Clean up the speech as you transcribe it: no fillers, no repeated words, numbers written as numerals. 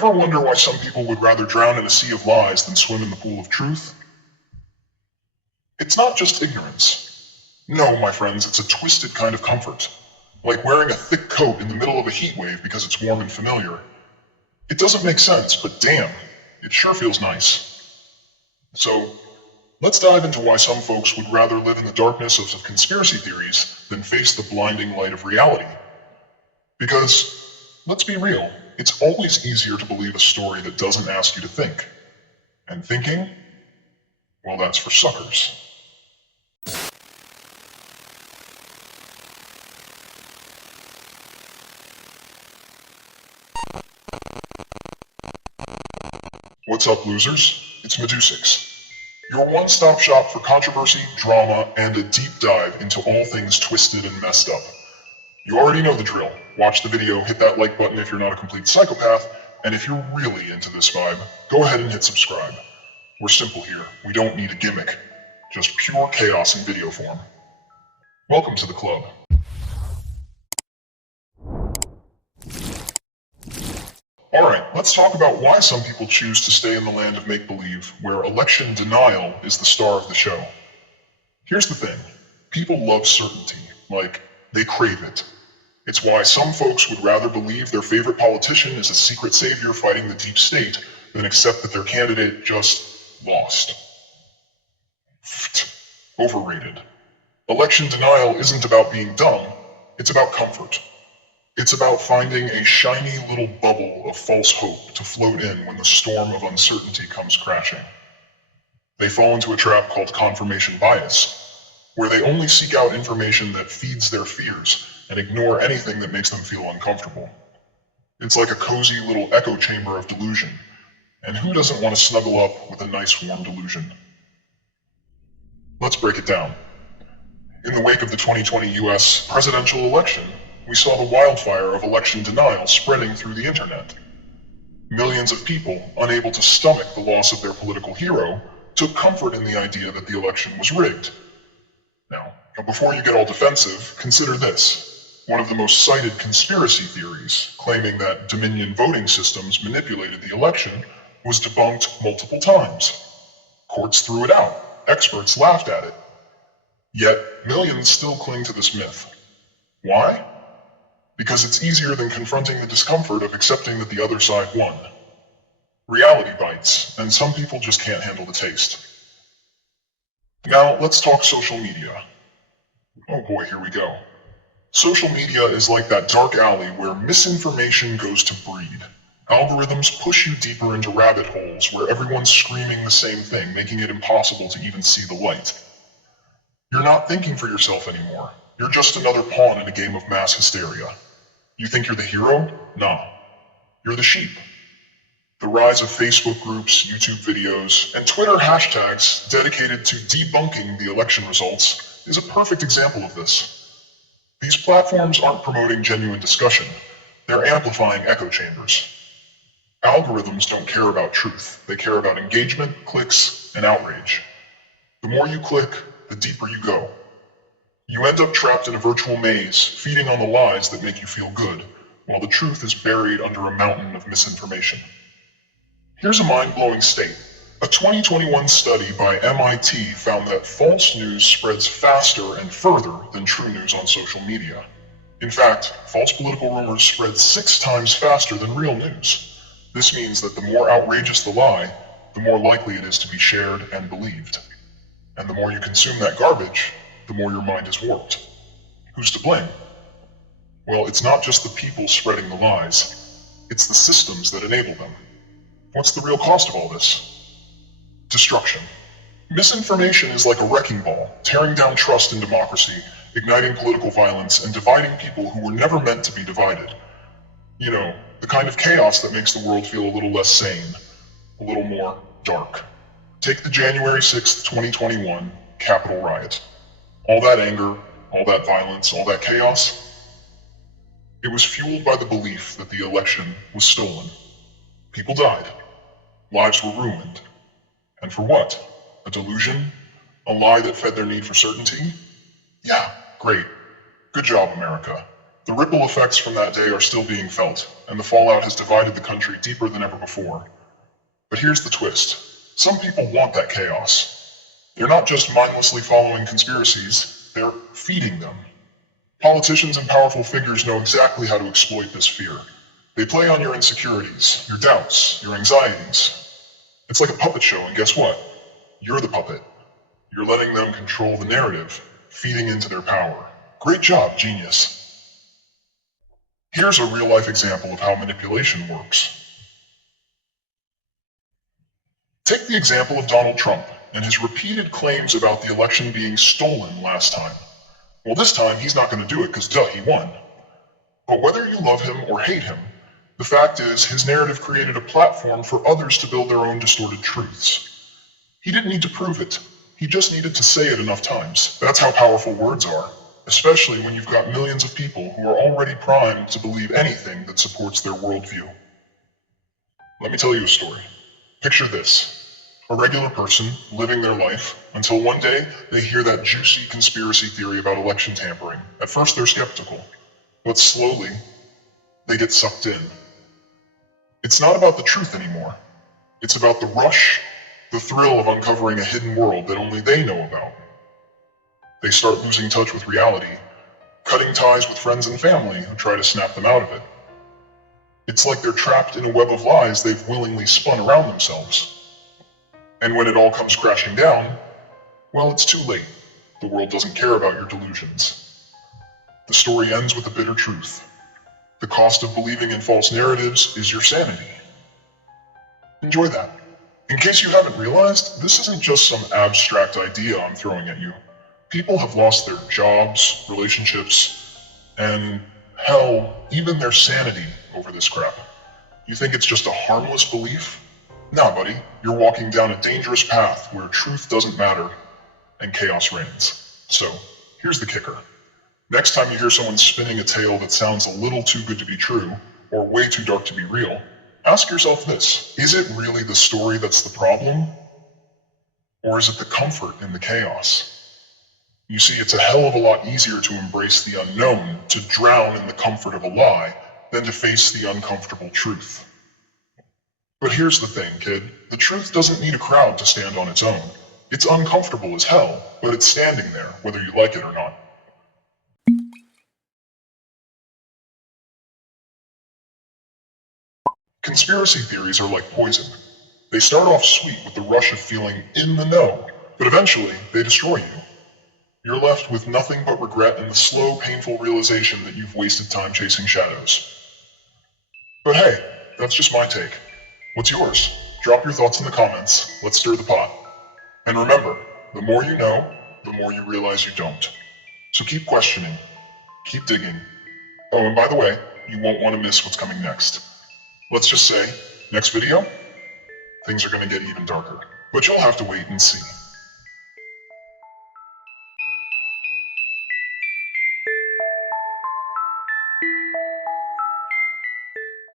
Ever wonder why some people would rather drown in a sea of lies than swim in the pool of truth? It's not just ignorance. No, my friends, it's a twisted kind of comfort. Like wearing a thick coat in the middle of a heat wave because it's warm and familiar. It doesn't make sense, but damn, it sure feels nice. So, let's dive into why some folks would rather live in the darkness of conspiracy theories than face the blinding light of reality. Because, let's be real, it's always easier to believe a story that doesn't ask you to think. And thinking? Well, that's for suckers. What's up, losers? It's Medusix, your one-stop shop for controversy, drama, and a deep dive into all things twisted and messed up. You already know the drill. Watch the video, hit that like button if you're not a complete psychopath, and if you're really into this vibe, go ahead and hit subscribe. We're simple here. We don't need a gimmick. Just pure chaos in video form. Welcome to the club. Alright, let's talk about why some people choose to stay in the land of make-believe, where election denial is the star of the show. Here's the thing. People love certainty. Like, they crave it. It's why some folks would rather believe their favorite politician is a secret savior fighting the deep state than accept that their candidate just lost. Overrated. Election denial isn't about being dumb, it's about comfort. It's about finding a shiny little bubble of false hope to float in when the storm of uncertainty comes crashing. They fall into a trap called confirmation bias, where they only seek out information that feeds their fears and ignore anything that makes them feel uncomfortable. It's like a cozy little echo chamber of delusion, and who doesn't want to snuggle up with a nice warm delusion? Let's break it down. In the wake of the 2020 US presidential election, we saw the wildfire of election denial spreading through the internet. Millions of people, unable to stomach the loss of their political hero, took comfort in the idea that the election was rigged. Now, before you get all defensive, consider this. One of the most cited conspiracy theories, claiming that Dominion voting systems manipulated the election, was debunked multiple times. Courts threw it out. Experts laughed at it. Yet, millions still cling to this myth. Why? Because it's easier than confronting the discomfort of accepting that the other side won. Reality bites, and some people just can't handle the taste. Now, let's talk social media. Oh boy, here we go. Social media is like that dark alley where misinformation goes to breed. Algorithms push you deeper into rabbit holes where everyone's screaming the same thing, making it impossible to even see the light. You're not thinking for yourself anymore. You're just another pawn in a game of mass hysteria. You think you're the hero? Nah. You're the sheep. The rise of Facebook groups, YouTube videos, and Twitter hashtags dedicated to debunking the election results is a perfect example of this. These platforms aren't promoting genuine discussion. They're amplifying echo chambers. Algorithms don't care about truth. They care about engagement, clicks, and outrage. The more you click, the deeper you go. You end up trapped in a virtual maze, feeding on the lies that make you feel good, while the truth is buried under a mountain of misinformation. Here's a mind-blowing state. A 2021 study by MIT found that false news spreads faster and further than true news on social media. In fact, false political rumors spread 6 times faster than real news. This means that the more outrageous the lie, the more likely it is to be shared and believed. And the more you consume that garbage, the more your mind is warped. Who's to blame? Well, it's not just the people spreading the lies. It's the systems that enable them. What's the real cost of all this? Destruction. Misinformation is like a wrecking ball, tearing down trust in democracy, igniting political violence, and dividing people who were never meant to be divided. You know, the kind of chaos that makes the world feel a little less sane, a little more dark. Take the January 6th, 2021 Capitol riot. All that anger, all that violence, all that chaos, it was fueled by the belief that the election was stolen. People died. Lives were ruined. And for what? A delusion? A lie that fed their need for certainty? Yeah, great. Good job, America. The ripple effects from that day are still being felt, and the fallout has divided the country deeper than ever before. But here's the twist. Some people want that chaos. They're not just mindlessly following conspiracies, they're feeding them. Politicians and powerful figures know exactly how to exploit this fear. They play on your insecurities, your doubts, your anxieties. It's like a puppet show, and guess what? You're the puppet. You're letting them control the narrative, feeding into their power. Great job, genius. Here's a real-life example of how manipulation works. Take the example of Donald Trump and his repeated claims about the election being stolen last time. Well, this time he's not going to do it because duh, he won. But whether you love him or hate him, the fact is his narrative created a platform for others to build their own distorted truths. He didn't need to prove it. He just needed to say it enough times. That's how powerful words are, especially when you've got millions of people who are already primed to believe anything that supports their worldview. Let me tell you a story. Picture this. A regular person living their life until one day they hear that juicy conspiracy theory about election tampering. At first they're skeptical, but slowly they get sucked in. It's not about the truth anymore. It's about the rush, the thrill of uncovering a hidden world that only they know about. They start losing touch with reality, cutting ties with friends and family who try to snap them out of it. It's like they're trapped in a web of lies they've willingly spun around themselves. And when it all comes crashing down, well, it's too late. The world doesn't care about your delusions. The story ends with a bitter truth. The cost of believing in false narratives is your sanity. Enjoy that. In case you haven't realized, this isn't just some abstract idea I'm throwing at you. People have lost their jobs, relationships, and hell, even their sanity over this crap. You think it's just a harmless belief? Nah, buddy, you're walking down a dangerous path where truth doesn't matter and chaos reigns. So, here's the kicker. Next time you hear someone spinning a tale that sounds a little too good to be true, or way too dark to be real, ask yourself this. Is it really the story that's the problem? Or is it the comfort in the chaos? You see, it's a hell of a lot easier to embrace the unknown, to drown in the comfort of a lie, than to face the uncomfortable truth. But here's the thing, kid. The truth doesn't need a crowd to stand on its own. It's uncomfortable as hell, but it's standing there, whether you like it or not. Conspiracy theories are like poison. They start off sweet with the rush of feeling in the know, but eventually they destroy you. You're left with nothing but regret and the slow, painful realization that you've wasted time chasing shadows. But hey, that's just my take. What's yours? Drop your thoughts in the comments. Let's stir the pot. And remember, the more you know, the more you realize you don't. So keep questioning. Keep digging. Oh, and by the way, you won't want to miss what's coming next. Let's just say, next video, things are going to get even darker. But you'll have to wait and see.